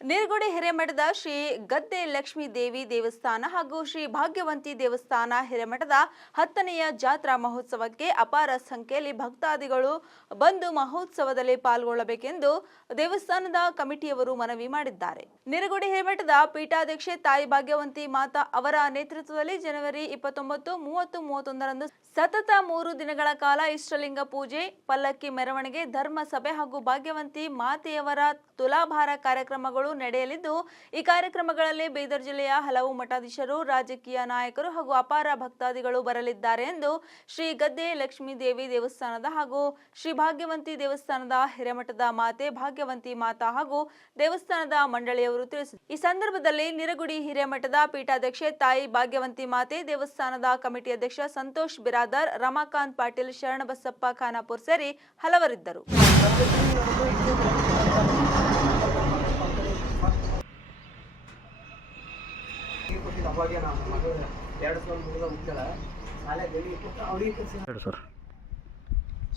ನೀರ್ಗುಡಿ ಹಿರೇಮಠದ ಶ್ರೀ ಗದ್ದೆ ಲಕ್ಷ್ಮೀ ದೇವಿ ದೇವಸ್ಥಾನ ಹಾಗೂ ಶ್ರೀ ಭಾಗ್ಯವಂತಿ ದೇವಸ್ಥಾನ ಹಿರೇಮಠದ ಹತ್ತನೆಯ ಜಾತ್ರಾ ಮಹೋತ್ಸವಕ್ಕೆ ಅಪಾರ ಸಂಖ್ಯೆಯಲ್ಲಿ ಭಕ್ತಾದಿಗಳು ಬಂದು ಮಹೋತ್ಸವದಲ್ಲಿ ಪಾಲ್ಗೊಳ್ಳಬೇಕೆಂದು ದೇವಸ್ಥಾನದ ಕಮಿಟಿಯವರು ಮನವಿ ಮಾಡಿದ್ದಾರೆ. ನಿರ್ಗುಡಿ ಹಿರೇಮಠದ ಪೀಠಾಧ್ಯಕ್ಷೆ ತಾಯಿ ಭಾಗ್ಯವಂತಿ ಮಾತಾ ಅವರ ನೇತೃತ್ವದಲ್ಲಿ ಜನವರಿ ಇಪ್ಪತ್ತೊಂಬತ್ತು, ಮೂವತ್ತು, ಮೂವತ್ತೊಂದರಂದು ಸತತ ಮೂರು ದಿನಗಳ ಕಾಲ ಇಷ್ಟಲಿಂಗ ಪೂಜೆ, ಪಲ್ಲಕ್ಕಿ ಮೆರವಣಿಗೆ, ಧರ್ಮ ಸಭೆ ಹಾಗೂ ಭಾಗ್ಯವಂತಿ ಮಾತೆಯವರ ತುಲಾಭಾರ ಕಾರ್ಯಕ್ರಮಗಳು ನಡೆಯಲಿದ್ದು, ಈ ಕಾರ್ಯಕ್ರಮಗಳಲ್ಲಿ ಬೀದರ್ ಜಿಲ್ಲೆಯ ಹಲವು ಮಠಾಧೀಶರು, ರಾಜಕೀಯ ನಾಯಕರು ಹಾಗೂ ಅಪಾರ ಭಕ್ತಾದಿಗಳು ಬರಲಿದ್ದಾರೆ ಎಂದು ಶ್ರೀ ಗದ್ದೆ ಲಕ್ಷ್ಮೀ ದೇವಿ ದೇವಸ್ಥಾನದ ಹಾಗೂ ಶ್ರೀ ಭಾಗ್ಯವಂತಿ ದೇವಸ್ಥಾನದ ಹಿರೇಮಠದ ಮಾತೆ ಭಾಗ್ಯವಂತಿ ಮಾತಾ ಹಾಗೂ ದೇವಸ್ಥಾನದ ಮಂಡಳಿಯವರು ತಿಳಿಸಿದರು. ಈ ಸಂದರ್ಭದಲ್ಲಿ ನಿರಗುಡಿ ಹಿರೇಮಠದ ಪೀಠಾಧ್ಯಕ್ಷೆ ತಾಯಿ ಭಾಗ್ಯವಂತಿ ಮಾತೆ ದೇವಸ್ಥಾನದ ಕಮಿಟಿ ಅಧ್ಯಕ್ಷ ಸಂತೋಷ್ ಬಿರಾದರ್ ರಮಾಕಾಂತ್ ಪಾಟೀಲ್ ಶರಣಬಸಪ್ಪ ಖಾನಾಪುರ್ ಸೇರಿ ಹಲವರಿದ್ದರು.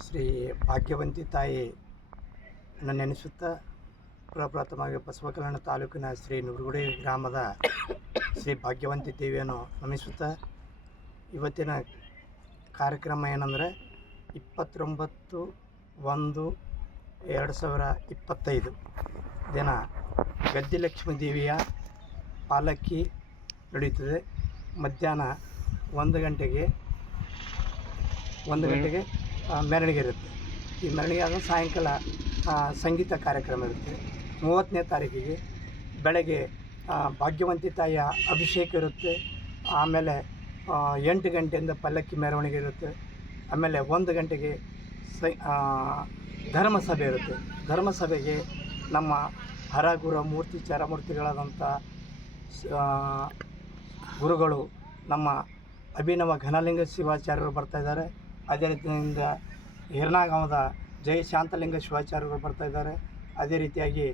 ಶ್ರೀ ಭಾಗ್ಯವಂತಿ ತಾಯಿ ನನ್ನ ನೆನೆಸುತ್ತಾ ಪ್ರಪ್ರಥಮವಾಗಿ ಬಸವಕಲ್ಯಾಣ ತಾಲೂಕಿನ ಶ್ರೀ ನುರುಗುಡಿ ಗ್ರಾಮದ ಶ್ರೀ ಭಾಗ್ಯವಂತಿ ದೇವಿಯನ್ನು ನಮಿಸುತ್ತಾ ಇವತ್ತಿನ ಕಾರ್ಯಕ್ರಮ ಏನಂದರೆ ಇಪ್ಪತ್ತೊಂಬತ್ತು ಒಂದು ಎರಡು ಸಾವಿರ ಇಪ್ಪತ್ತೈದು ದಿನ ಗದ್ದಿಲಕ್ಷ್ಮೀ ದೇವಿಯ ಪಾಲಕ್ಕಿ ನಡೆಯುತ್ತದೆ. ಮಧ್ಯಾಹ್ನ ಒಂದು ಗಂಟೆಗೆ ಒಂದು ಗಂಟೆಗೆ ಮೆರವಣಿಗೆ ಇರುತ್ತೆ. ಈ ಮೆರವಣಿಗೆ ಆದ ಸಾಯಂಕಾಲ ಸಂಗೀತ ಕಾರ್ಯಕ್ರಮ ಇರುತ್ತೆ. ಮೂವತ್ತನೇ ತಾರೀಕಿಗೆ ಬೆಳಗ್ಗೆ ಭಾಗ್ಯವಂತಿ ತಾಯಿಯ ಅಭಿಷೇಕ ಇರುತ್ತೆ. ಆಮೇಲೆ ಎಂಟು ಗಂಟೆಯಿಂದ ಪಲ್ಲಕ್ಕಿ ಮೆರವಣಿಗೆ ಇರುತ್ತೆ. ಆಮೇಲೆ ಒಂದು ಗಂಟೆಗೆ ಸೈ ಧರ್ಮಸಭೆ ಇರುತ್ತೆ. ಧರ್ಮಸಭೆಗೆ ನಮ್ಮ ಹರಗುರ ಮೂರ್ತಿ, ಚರಮೂರ್ತಿಗಳಾದಂಥ ಗುರುಗಳು ನಮ್ಮ ಅಭಿನವ ಘನಲಿಂಗ ಶಿವಾಚಾರ್ಯರು ಬರ್ತಾ ಇದ್ದಾರೆ. ಅದೇ ರೀತಿಯಿಂದ ಹಿರಣಾಗಾಮದ ಜಯ ಶಾಂತಲಿಂಗ ಶಿವಾಚಾರ್ಯರು ಬರ್ತಾ ಇದ್ದಾರೆ. ಅದೇ ರೀತಿಯಾಗಿ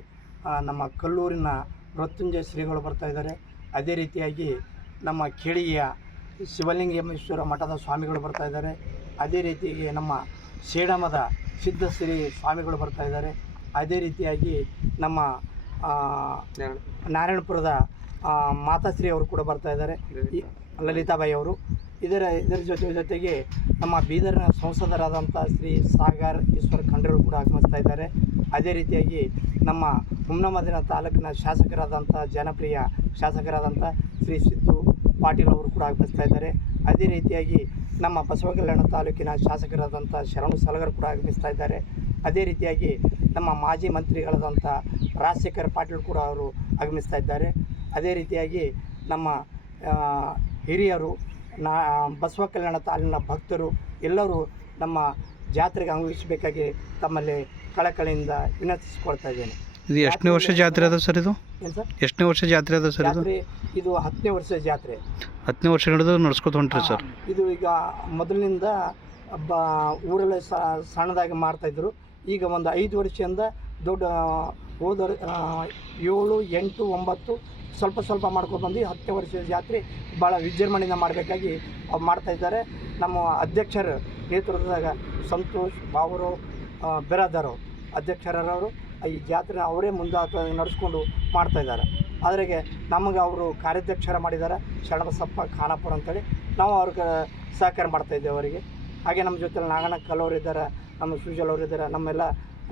ನಮ್ಮ ಕಲ್ಲೂರಿನ ಮೃತ್ಯುಂಜಯ ಶ್ರೀಗಳು ಬರ್ತಾ ಇದ್ದಾರೆ. ಅದೇ ರೀತಿಯಾಗಿ ನಮ್ಮ ಕೇಳಿಯ ಶಿವಲಿಂಗೇಶ್ವರ ಮಠದ ಸ್ವಾಮಿಗಳು ಬರ್ತಾ ಇದ್ದಾರೆ. ಅದೇ ರೀತಿಯಾಗಿ ನಮ್ಮ ಸೇಡಮದ ಸಿದ್ಧಶ್ರೀ ಸ್ವಾಮಿಗಳು ಬರ್ತಾ ಇದ್ದಾರೆ. ಅದೇ ರೀತಿಯಾಗಿ ನಮ್ಮ ನಾರಾಯಣಪುರದ ಮಾತಾಶ್ರೀ ಅವರು ಕೂಡ ಬರ್ತಾ ಇದ್ದಾರೆ. ಲಲಿತಾಬಾಯಿ ಅವರು. ಇದರ ಇದರ ಜೊತೆ, ಜೊತೆಗೆ ನಮ್ಮ ಬೀದರ್ನ ಸಂಸದರಾದಂಥ ಶ್ರೀ ಸಾಗರ್ ಈಶ್ವರ್ ಖಂಡ್ರು ಕೂಡ ಆಗಮಿಸ್ತಾ ಇದ್ದಾರೆ. ಅದೇ ರೀತಿಯಾಗಿ ನಮ್ಮ ಹುಮ್ನಮದಿನ ತಾಲೂಕಿನ ಶಾಸಕರಾದಂಥ ಜನಪ್ರಿಯ ಶಾಸಕರಾದಂಥ ಶ್ರೀ ಸಿದ್ದು ಪಾಟೀಲ್ ಅವರು ಕೂಡ ಆಗಮಿಸ್ತಾ ಇದ್ದಾರೆ. ಅದೇ ರೀತಿಯಾಗಿ ನಮ್ಮ ಬಸವ ಕಲ್ಯಾಣ ತಾಲೂಕಿನ ಶಾಸಕರಾದಂಥ ಶರಣು ಸಲಗರ್ ಕೂಡ ಆಗಮಿಸ್ತಾ ಇದ್ದಾರೆ. ಅದೇ ರೀತಿಯಾಗಿ ನಮ್ಮ ಮಾಜಿ ಮಂತ್ರಿಗಳಾದಂಥ ರಾಜಶೇಖರ್ ಪಾಟೀಲ್ ಕೂಡ ಅವರು ಆಗಮಿಸ್ತಾ ಇದ್ದಾರೆ. ಅದೇ ರೀತಿಯಾಗಿ ನಮ್ಮ ಹಿರಿಯರು, ನಾ ಬಸವ ಕಲ್ಯಾಣ ತಾಲಿನ ಭಕ್ತರು ಎಲ್ಲರೂ ನಮ್ಮ ಜಾತ್ರೆಗೆ ಅನುಭವಿಸಬೇಕಾಗಿ ತಮ್ಮಲ್ಲಿ ಕಳಕಳಿಯಿಂದ ವಿನಂತಿಸಿಕೊಳ್ತಾ ಇದ್ದೇನೆ. ಇದು ಎಷ್ಟನೇ ವರ್ಷ ಜಾತ್ರೆ ಅದ ಸರ್ ಇದು? ಎಷ್ಟನೇ ವರ್ಷ ಜಾತ್ರೆ ಅದ ಸರ್ ಇದು? ಜಾತ್ರೆ ಇದು ಹತ್ತನೇ ವರ್ಷ ಜಾತ್ರೆ. ಹತ್ತನೇ ವರ್ಷ ಹಿಡಿದು ನಡ್ಸ್ಕೊತ ಹೊಂಟ್ರಿ ಸರ್. ಇದು ಈಗ ಮೊದಲಿನಿಂದ ಬ ಊರಲ್ಲಿ ಸ- ಸಣ್ಣದಾಗಿ ಮಾಡ್ತಾಯಿದ್ರು ಈಗ ಒಂದು ಐದು ವರ್ಷದಿಂದ ದೊಡ್ಡ ಹೋದ ವರ್- ಆ, ಏಳು ಎಂಟು ಒಂಬತ್ತು ಸ್ವಲ್ಪ ಸ್ವಲ್ಪ ಮಾಡ್ಕೊಂಡು ಬಂದು ಹತ್ತನೇ ವರ್ಷದ ಜಾತ್ರೆ ಭಾಳ ವಿಜೃಂಭಣೆಯಿಂದ ಮಾಡಬೇಕಾಗಿ ಮಾಡ್ತಾ ಇದ್ದಾರೆ. ನಮ್ಮ ಅಧ್ಯಕ್ಷರ ನೇತೃತ್ವದಾಗ ಸಂತೋಷ್ ಬಾವರು ಬಿರಾದರ್ ಅಧ್ಯಕ್ಷರವರು. ಈ ಜಾತ್ರೆ ಅವರೇ ಮುಂದೆ ನಡೆಸ್ಕೊಂಡು ಮಾಡ್ತಾಯಿದ್ದಾರೆ ಅದ್ರಾಗೆ ನಮಗೆ ಅವರು ಕಾರ್ಯಾಧ್ಯಕ್ಷರ ಮಾಡಿದ್ದಾರೆ. ಶರಣಬಸಪ್ಪ ಖಾನಾಪುರ ಅಂತೇಳಿ ನಾವು ಅವ್ರಿಗೆ ಸಹಕಾರ ಮಾಡ್ತಾಯಿದ್ದೇವೆ ಅವರಿಗೆ. ಹಾಗೆ ನಮ್ಮ ಜೊತೆ ನಾಗಣ್ಣ ಕಲ್ಲವ್ರು ಇದ್ದಾರೆ ನಮ್ಮ ಸುಜಲ್ ಅವರು ಇದ್ದಾರೆ ನಮ್ಮೆಲ್ಲ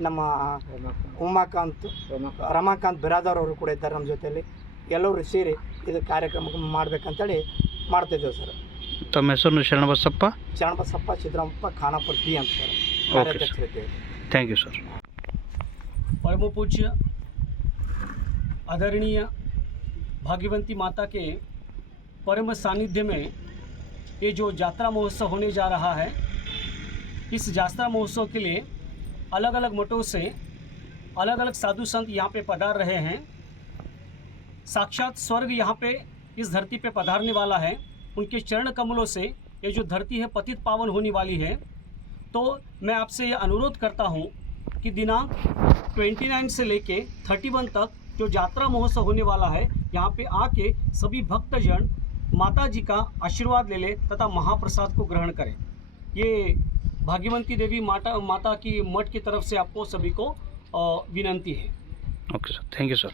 ನಮ್ಮ ಉಮಾಕಾಂತ್ ರಮಾಕಾಂತ್ ಬಿರಾದರ್ ಅವರು ಕೂಡ ಇದ್ದಾರೆ ನಮ್ಮ ಜೊತೆಯಲ್ಲಿ ಎಲ್ಲರೂ ಸೇರಿ ಇದು ಕಾರ್ಯಕ್ರಮ ಮಾಡಬೇಕಂತೇಳಿ ಮಾಡ್ತಾಯಿದ್ದೇವೆ ಸರ್. ತಮ್ಮ ಹೆಸರು ಶರಣಬಸಪ್ಪ? ಶರಣಬಸಪ್ಪ ಸಿದ್ದರಾಮಪ್ಪ ಖಾನಾಪುರ ಬಿ ಅಂತ ಸರ್. Thank you sir. परम पूज्य आदरणीय भाग्यवंती माता के परम सानिध्य में ये जो यात्रा महोत्सव होने जा रहा है, इस यात्रा महोत्सव के लिए अलग अलग मठों से अलग अलग साधु संत यहाँ पे पधार रहे हैं। साक्षात स्वर्ग यहाँ पे इस धरती पे पधारने वाला है। उनके चरण कमलों से ये जो धरती है, पतित पावन होने वाली है। तो मैं आपसे ये अनुरोध करता हूँ कि दिनांक 29 से लेके 31 तक जो यात्रा महोत्सव होने वाला है, यहाँ पे आके सभी भक्तजन माता जी का आशीर्वाद ले लें तथा महाप्रसाद को ग्रहण करें। ये भाग्यवंती देवी माता माता की मठ की तरफ़ से आपको सभी को विनंती है। Okay sir thank you sir